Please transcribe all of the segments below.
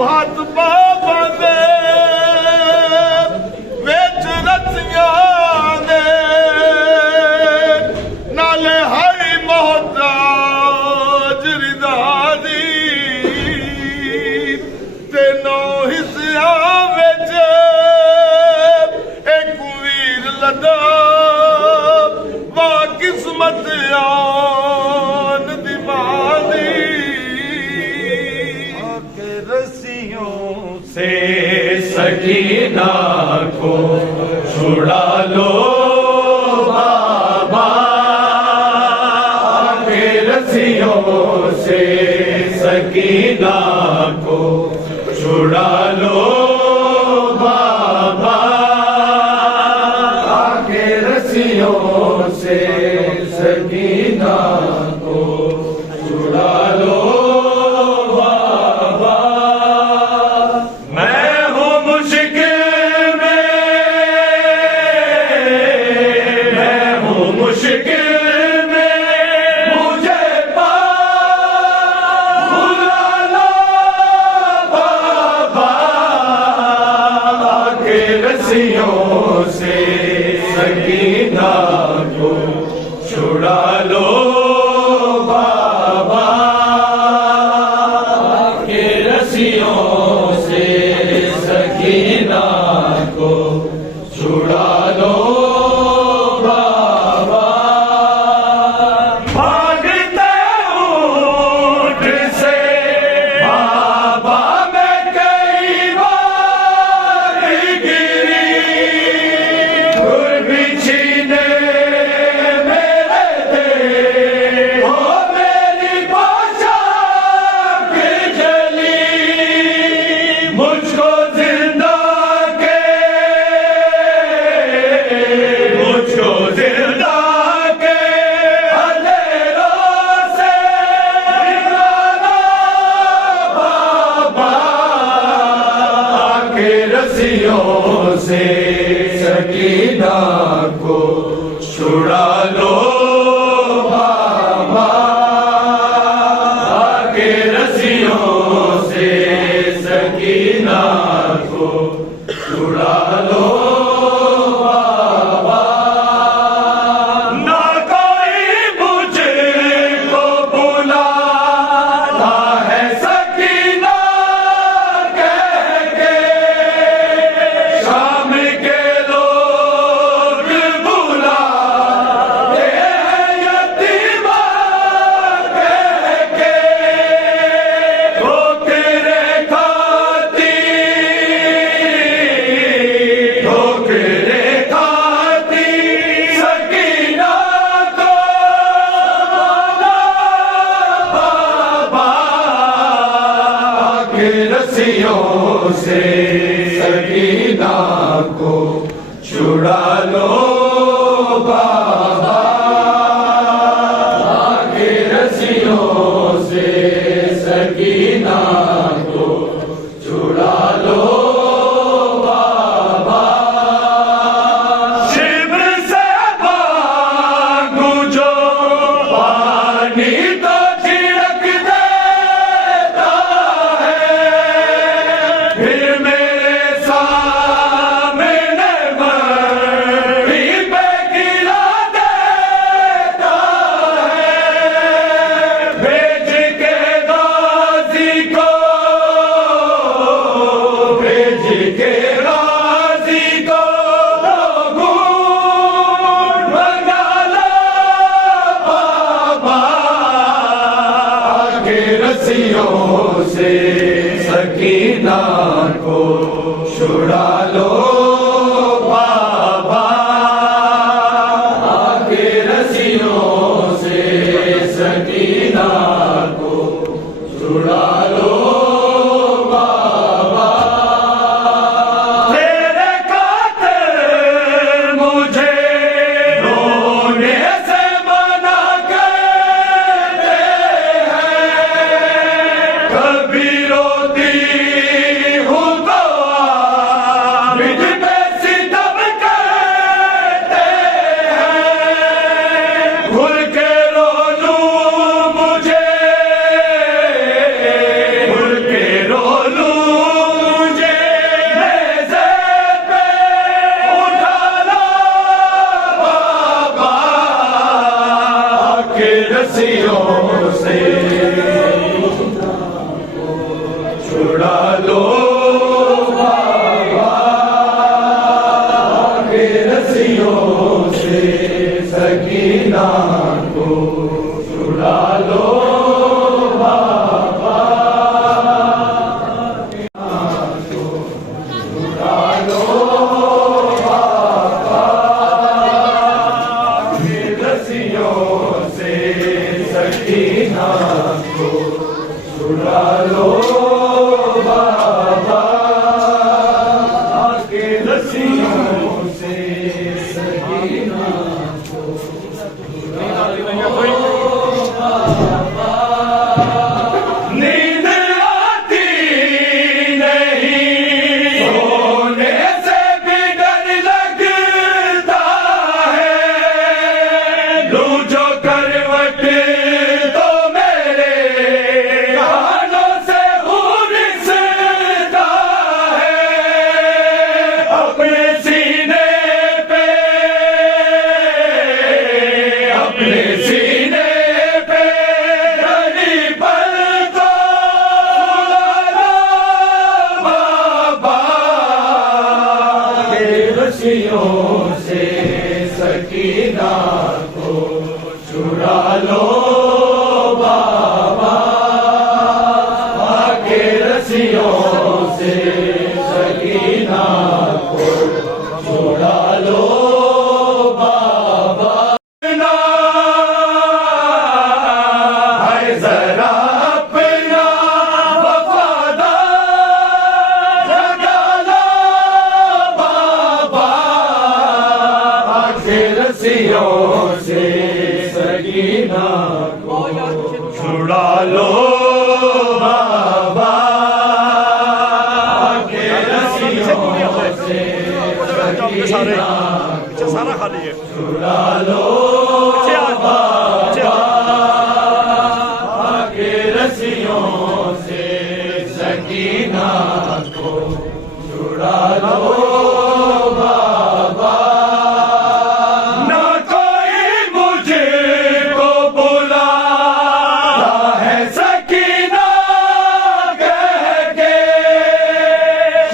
ہاتھ بابا دے ویچ رتیاں دے نالے ہائی محتاج رضا دی تے نو حصیاں ویچ ایک ویر لدا وا قسمت آن دی مادی سے سکینہ کو چھڑا لو بابا کے رسیوں سے سکینہ کو چھڑا لو بابا کے رسیوں سے سکینہ کو چھڑا لو سے سکینہ کو چھڑا لو بابا کے رسیوں سے سکینہ کو چھڑا لو بابا بھاگتے اونٹ سے بابا میں کئی بار گری رسیوں سے سکینہ کو چھڑا لو بابا کے رسیوں سے سکینہ کو چھڑا لو بابا نہ کوئی مجھ کو بلاتا ہے سکینہ شام کے لوگ بلا رسیوں سے چھڑا لو بابا کے رسیوں سے سکینہ کو چھڑا لو بابا کو چھڑا لو بابا کے رسیوں سے سکینہ کو چھڑا لو بابا کے رسیوں سے سکینہ کو چھڑا لو بابا نیند آتی نہیں سونے سے بھی ڈر لگتا ہے لو جو کروٹ تو میرے کانوں سے خون رستا ہے اپنے سینے پہ اپنے سینے پہ گھڑی پر تو سلا لو بابا کے رسیوں سے سکینہ کو چھڑا لو بابا کے رسیوں سے سکینہ کو چھڑا لو بابا ہے ذرا اپنا وفادار جگا لو بابا کے رسیوں سے سکینہ کو چھڑا لو بابا کے رسیوں سے سکینہ کو سارا خالی ہے چھڑا لو بابا کے رسیوں سے سکینہ کو چھڑا لو بابا نہ کوئی مجھے کو بلاتا ہے سکینہ کہہ کے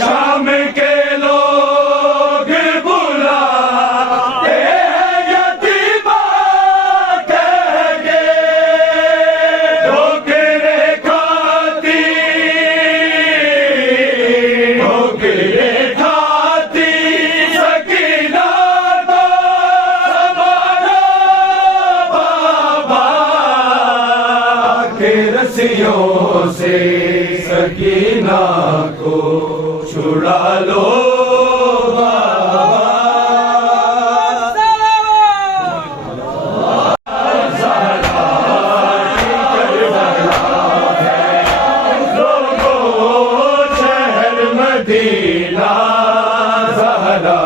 شام کے لوگ بلاتے ہیں یتیمہ کہہ کے ٹھوکریں کھاتی سکینہ تو سنبھالو بابا کے رسیوں سے سکینہ کو چھڑا لو بابا مدینہ زہرا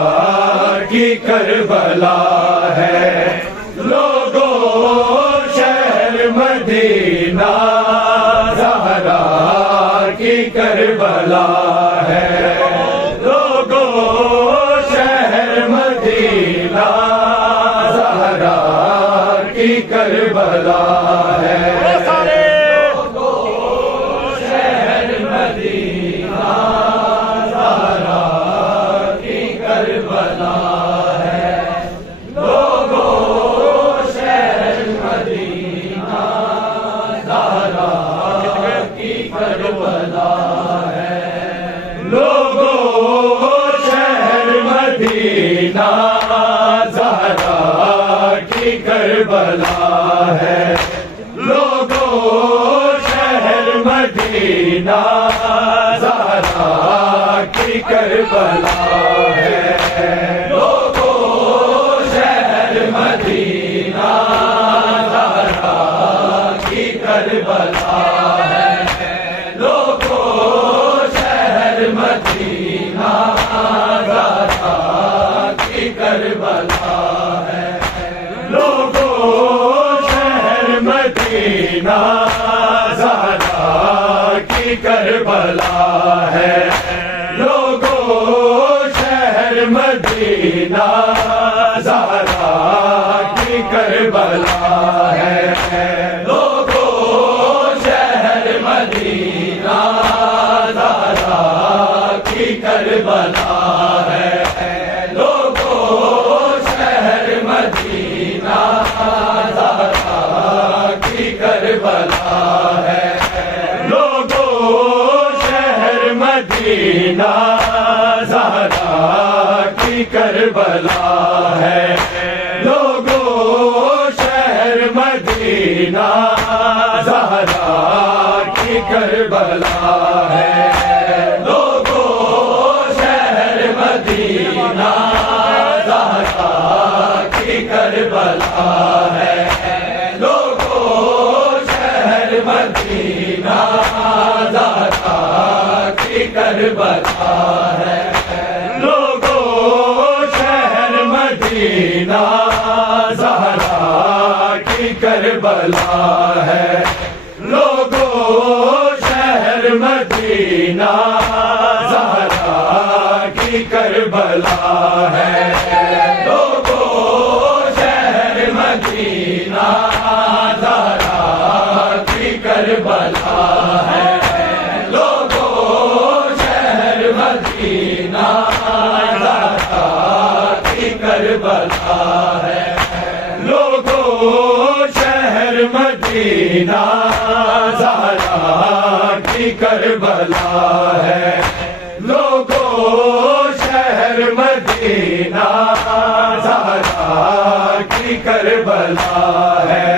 کی کربلا ہے لوگوں شہر مدینہ زہرا کی کربلا ہے لوگوں شہر مدینہ زہرا کی کربلا ہے مدینہ زہرا کی کربلا ہے لوگوں شہر مدینہ زہرا کی کربلا ہے لوگوں شہر مدینہ زہرا کی کربلا ہے لوگوں شہر مدینہ زہرا کی کربلا ہے لوگوں شہر مدینہ زہرا کی کربلا ہے لوگوں شہر مدینہ زہرا کی کربلا ہے کربلا ہے لوگوں شہر مدینہ زہرا کی کربلا ہے لوگوں شہر مدینہ زہرا کی کربلا ہے لوگوں شہر مدینہ زہرا کی کربلا ہے لوگوں شہر مدینہ زہرا کی کربلا ہے لوگوں شہر مدینہ زہرا کی کربلا ہے لوگوں شہر مدینہ زہرا کی کربلا ہے لوگوں شہر مدینہ زہرا کی کربلا ہے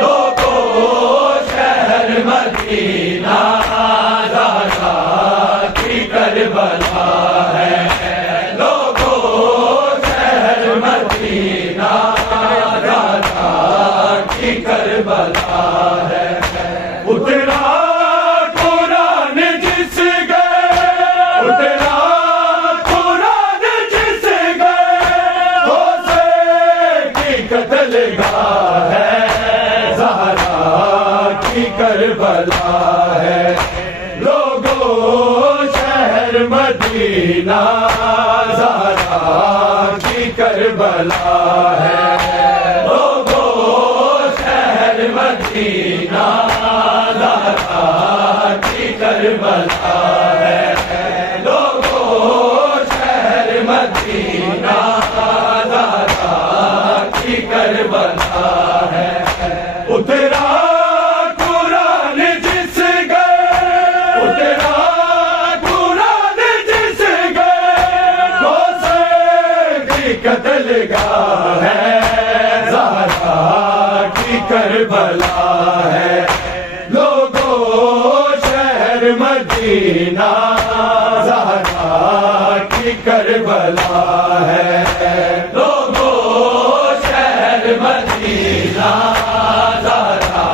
لوگوں شہر مدینہ زہرا کی کربلا ہے لوگوں شہر مدینہ زہرا کی کربلا ہے اترا قرآن جس گئے اترا قرآن جس گئے حوصے کی قتل گاہ ہے زہرا کی کربلا ہے لوگوں شہر مدینہ زہرا کی کربلا ہے لوگوں شہر مدینہ زہرا کی کربلا ہے لوگوں شہر مدینہ زہرا کی کربلا ہے اترا قرآن جس گئے اترا قرآن جس گئے حوصے کی قتل گاہ ہے زہرا کی کربلا ہے لوگوں شہر مدینہ زہرا کی کربلا ہے لوگوں شہر مدینہ زہرا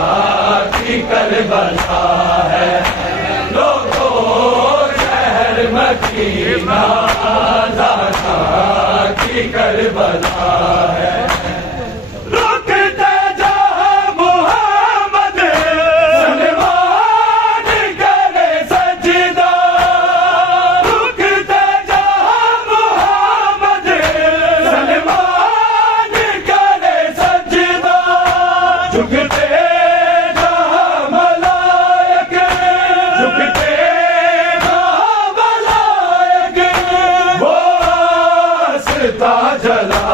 کی کربلا ہے لوگوں شہر مدینہ زہرا کی کربلا ہے رکھتے جہاں محمد سلمان کرے سجدہ رکھتے جہاں محمد سلمان کرے سجدہ جھکتے جہاں ملائک جھکتے جہاں ملائک وہ آستہ جلا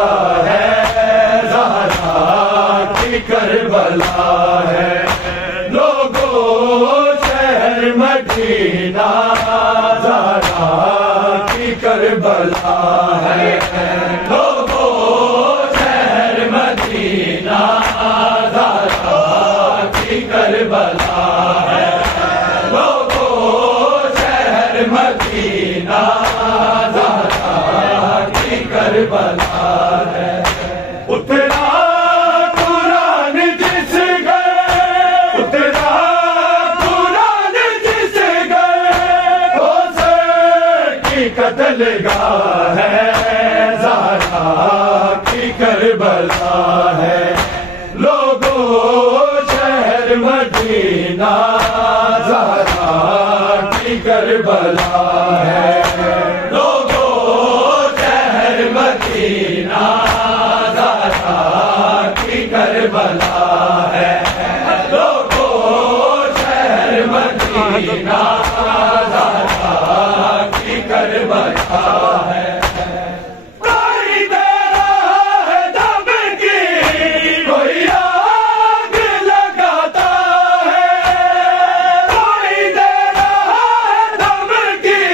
ہے زہرا کی کربلا ہے لوگوں شہر مدینہ زہرا کی کربلا ہے لوگوں شہر مدینہ زہرا کی کربلا ہے لوگوں شہر مدینہ زہرا کی کربلا ہے اترا قرآن جس گئے اترا قرآن جس گئے حوصے کی قتل گاہ ہے زہرا کی کربلا ہے لوگوں شہر مدینہ زہرا کی کربلا ہے لوگوں شہر مدینہ زہرا کی کربلا ہے لوگوں شہر مدینہ زہرا کی کربلا ہے کوئی دے رہا ہے دم کی کوئی آگ لگاتا ہے کوئی دے رہا ہے دم کی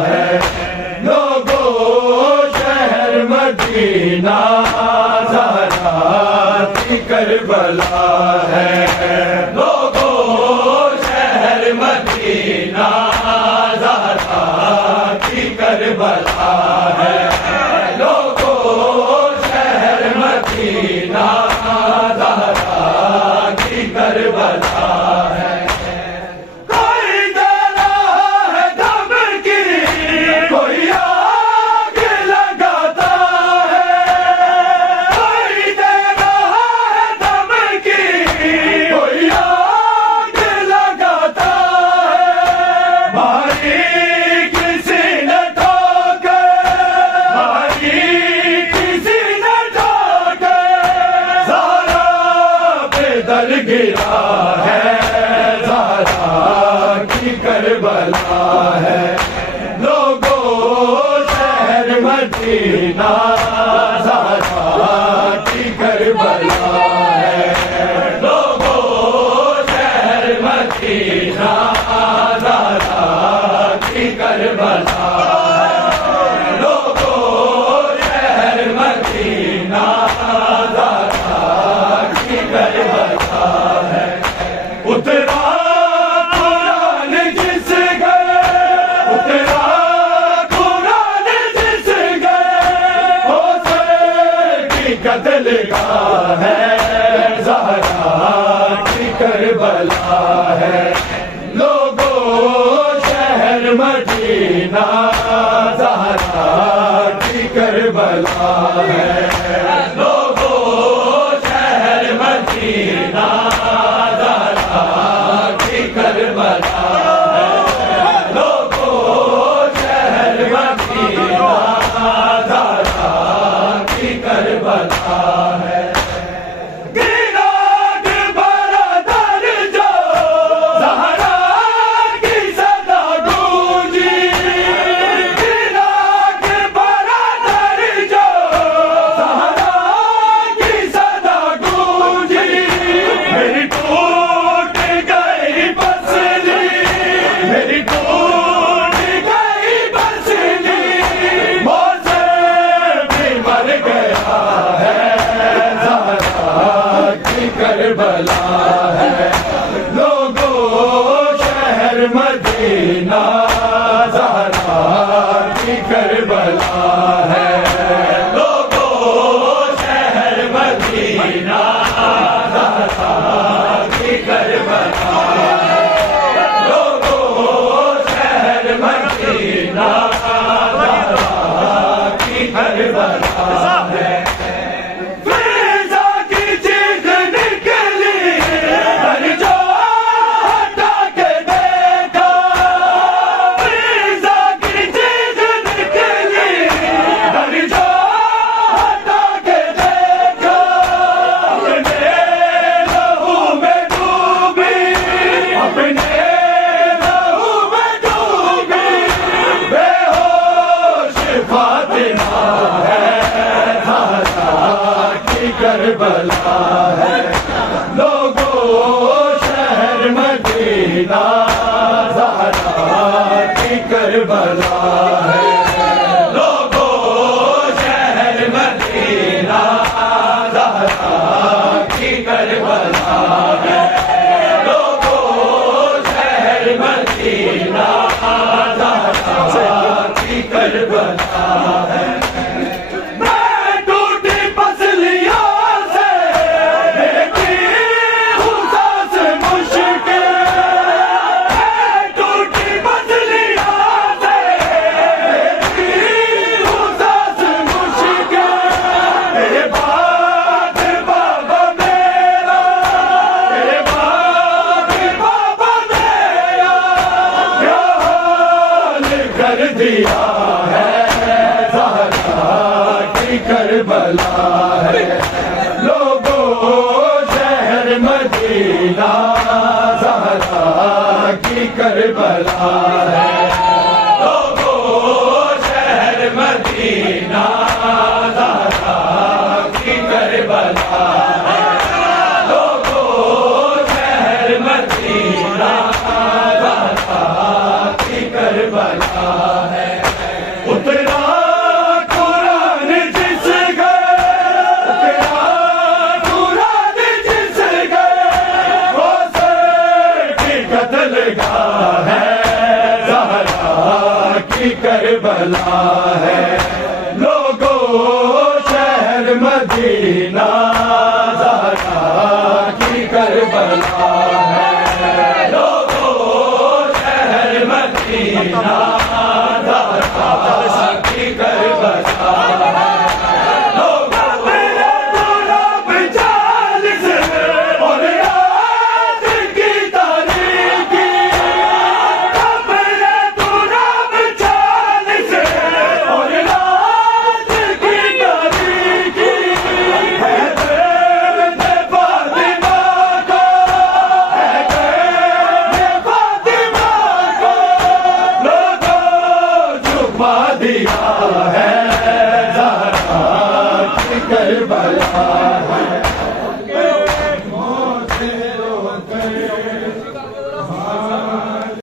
ہے لوگوں شہر مدینہ زہرا کی کربلا ہے لوگوں شہر مدینہ زہرا کی کربلا ہے لوگوں شہر مدینہ زہرا کی کربلا ہے کوئی دے رہا ہے دم کی کوئی آگ لگاتا ہے کوئی دے رہا ہے دم کی کوئی آگ لگاتا ہے بھاری کسی نے ٹھوکر بھاری کسی نے ٹھوکر زہرا پہ دل گرا ہے زہرا کی کربلا ہے لوگوں شہر مدینہ زہرا کی کربلا ہے لوگوں شہر مدینہ زہرا کی کربلا ہے لوگوں شہر مدینہ زہرا کی کربلا ہے اترا قرآن جس گھر اترا قرآن جس گھر حسین کی قتل گاہ ہے زہرا کی کربلا ہے لوگوں شہر مدینہ زہرا کی کربلا ہے لوگوں شہر مدینہ زہرا کی کربلا ہے لوگوں شہر مدینہ زہرا کی کربلا ہے گراج برادر جو زہرا کی صدا گونجی گراج برادر جو زہرا کی صدا گونجی میری ٹوٹ گئی پسلی میری ٹوٹ گئی پسلی موسے بھی مر گیا ہے زہرا کی کربلا ہے لوگوں شہر مدینہ زہرا کی کربلا ہے لوگوں شہر مدینہ زہرا کی کربلا ہے لوگوں شہر مدینہ زہرا کی کربلا ہے فیضا کی چیز نکلی ہر جو ہٹا کے دیکھا فیضا کی چیز نکلی ہر جو ہٹا کے دیکھا اپنے لہو میں ڈوبی اپنے لہو میں ڈوبی بے ہوش فاطمہ ہے زہرا کی کربلا ہے لوگوں شہر مدینہ زہرا کی کربلا ہے لوگوں شہر مدینہ زہرا کی کربلا ہے لوگوں شہر مدینہ زہرا کی کربلا ہے میں ٹوٹی پسلیوں سے دیکھی ہوں سانس مشکل میں ٹوٹی پسلیوں سے دیکھی ہوں سانس مشکل میرے بعد بابا میرا میرے بعد بابا میرا کیا حال کر دیا ہے زہرا کی کربلا ہے لوگوں شہر مدینہ زہرا کی کربلا ہے لوگوں شہر مدینہ زہرا کی کربلا ہے لوگوں شہر مدینہ زہرا کی کربلا ہے کربلا ہے لوگوں شہر مدینہ زہرا کی کربلا ہے لوگوں شہر مدینہ زہرا کی کربلا ہے دیا ہے زہرا کی کربلا